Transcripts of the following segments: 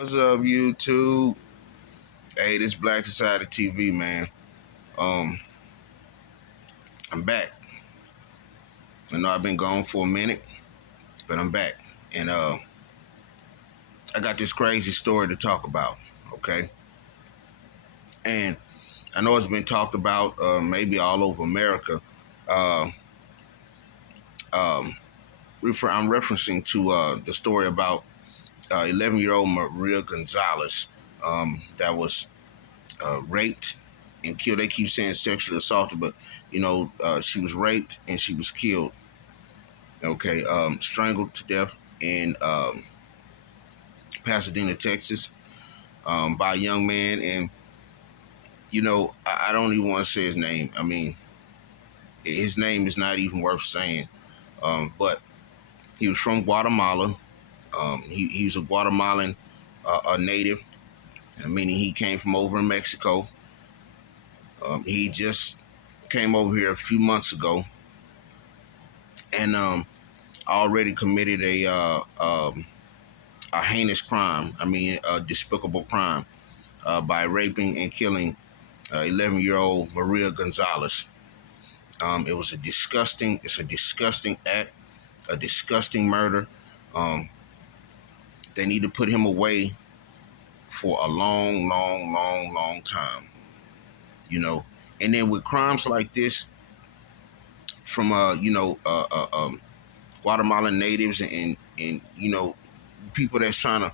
What's up, YouTube? Hey, this Black Society TV, man. Um, I'm back. I know I've been gone for a minute, but I'm back, and I got this crazy story to talk about. Okay, and I know it's been talked about, maybe all over America. Uh, um, I'm referencing to the story about 11-year-old Maria Gonzalez that was raped and killed. They keep saying sexually assaulted, but she was raped and she was killed. Okay, strangled to death in Pasadena, Texas, by a young man. And I don't even want to say his name. I mean, his name is not even worth saying. But he was from Guatemala. He was a Guatemalan a native, meaning he came from over in Mexico. He just came over here a few months ago, and already committed a heinous crime. I mean, a despicable crime by raping and killing 11-year-old Maria Gonzalez. It's a disgusting act, a disgusting murder. Um, they need to put him away for a long, long, long, long time. And then with crimes like this from Guatemalan natives and people that's trying to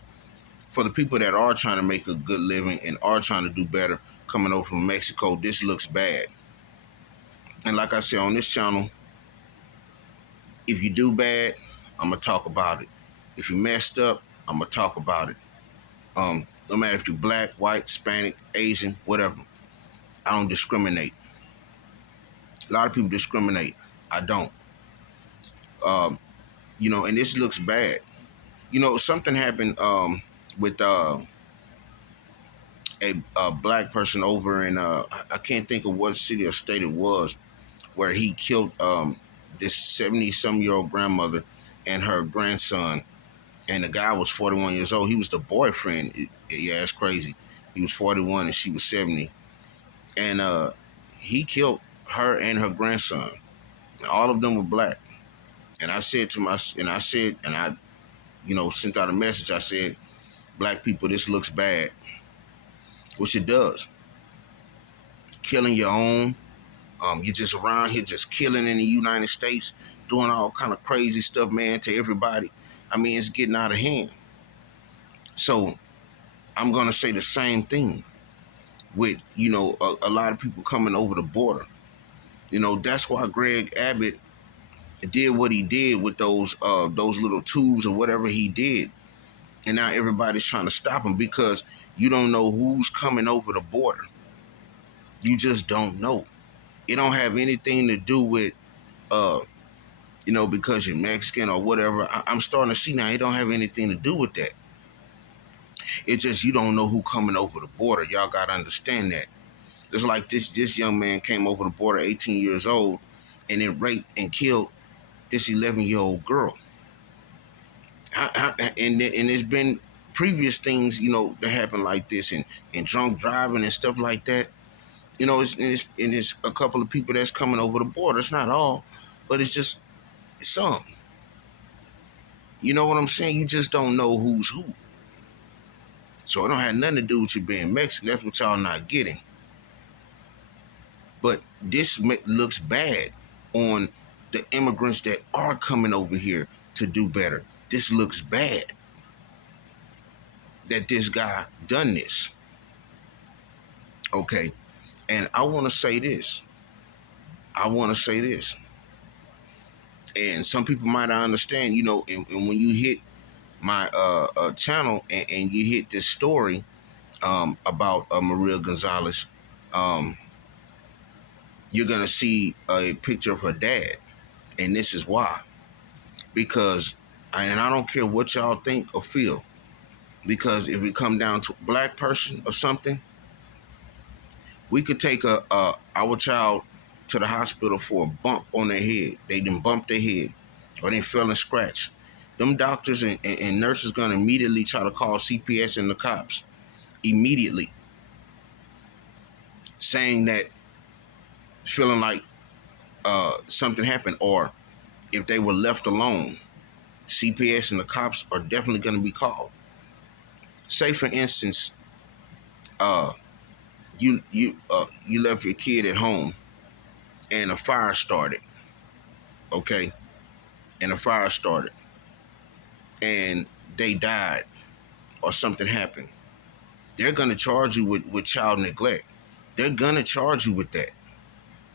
for the people that are trying to make a good living and are trying to do better coming over from Mexico, this looks bad. And like I said on this channel, if you do bad, I'm going to talk about it. If you messed up, I'm going to talk about it. No matter if you're black, white, Hispanic, Asian, whatever. I don't discriminate. A lot of people discriminate. I don't. And this looks bad. Something happened with a black person over in, I can't think of what city or state it was, where he killed this 70-some-year-old grandmother and her grandson. And the guy was 41 years old. He was the boyfriend. Yeah, it's crazy. He was 41 and she was 70. And he killed her and her grandson. All of them were black. And I said sent out a message. I said, black people, this looks bad. Which it does. Killing your own. You're just around here just killing in the United States, doing all kind of crazy stuff, man, to everybody. I mean, it's getting out of hand. So I'm going to say the same thing with, a lot of people coming over the border. That's why Greg Abbott did what he did with those little tubes or whatever he did. And now everybody's trying to stop him because you don't know who's coming over the border. You just don't know. It don't have anything to do with, because you're Mexican or whatever. I'm starting to see now it don't have anything to do with that. It's just you don't know who coming over the border. Y'all got to understand that. It's like this young man came over the border, 18 years old, and then raped and killed this 11-year-old girl. And there's been previous things, that happen like this, and drunk driving and stuff like that. It's a couple of people that's coming over the border. It's not all, but it's some. You know what I'm saying? You just don't know who's who. So it don't have nothing to do with you being Mexican. That's what y'all not getting. But this looks bad on the immigrants that are coming over here to do better. This looks bad that this guy done this. Okay. And I want to say this. And some people might not understand, and when you hit my channel and you hit this story about Maria Gonzalez, you're going to see a picture of her dad. And this is why. Because, and I don't care what y'all think or feel, because if it come down to a black person or something, we could take our child to the hospital for a bump on their head. They done bumped their head or they fell and scratched. them doctors and nurses gonna immediately try to call CPS and the cops immediately, saying that, feeling like something happened, or if they were left alone, CPS and the cops are definitely gonna be called. Say for instance, uh, you left your kid at home and a fire started, okay, and a fire started and they died or something happened. They're gonna charge you with child neglect. They're gonna charge you with that.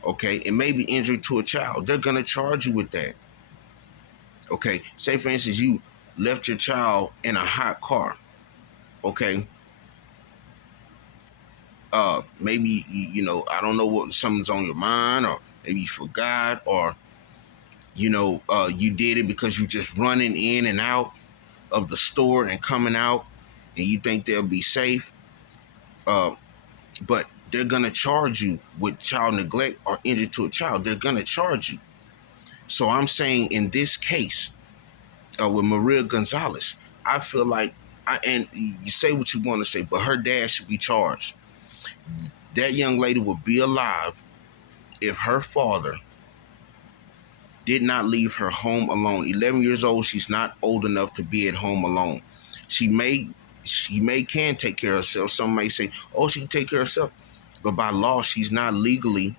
Okay, it may be injury to a child. They're gonna charge you with that. Okay, say for instance you left your child in a hot car. Okay, maybe I don't know what something's on your mind, or maybe you forgot, or you did it because you just running in and out of the store and coming out, and you think they'll be safe. But they're gonna charge you with child neglect or injury to a child. They're gonna charge you. So I'm saying in this case, with Maria Gonzalez, I feel like, and you say what you want to say, but her dad should be charged. That young lady would be alive if her father did not leave her home alone. 11 years old, she's not old enough to be at home alone. She may can take care of herself. Some may say, oh, she can take care of herself. But by law, she's not legally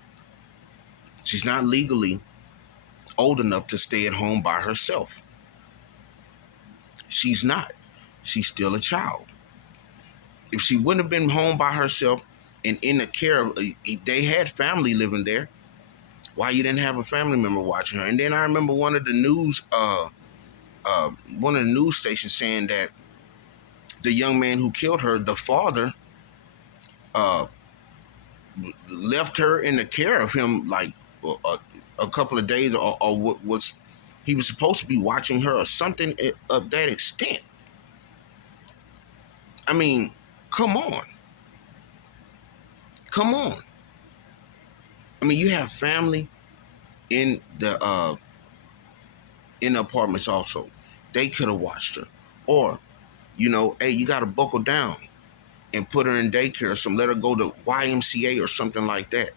old enough to stay at home by herself. She's not. She's still a child. If she wouldn't have been home by herself and in the care of, they had family living there, why you didn't have a family member watching her? And then I remember one of the news stations saying that the young man who killed her, the father, uh, left her in the care of him like a couple of days, or what was he was supposed to be watching her or something of that extent. I mean, come on. Come on. I mean, you have family in the apartments also. They could have watched her. Or, hey, you gotta buckle down and put her in daycare or something. Let her go to YMCA or something like that.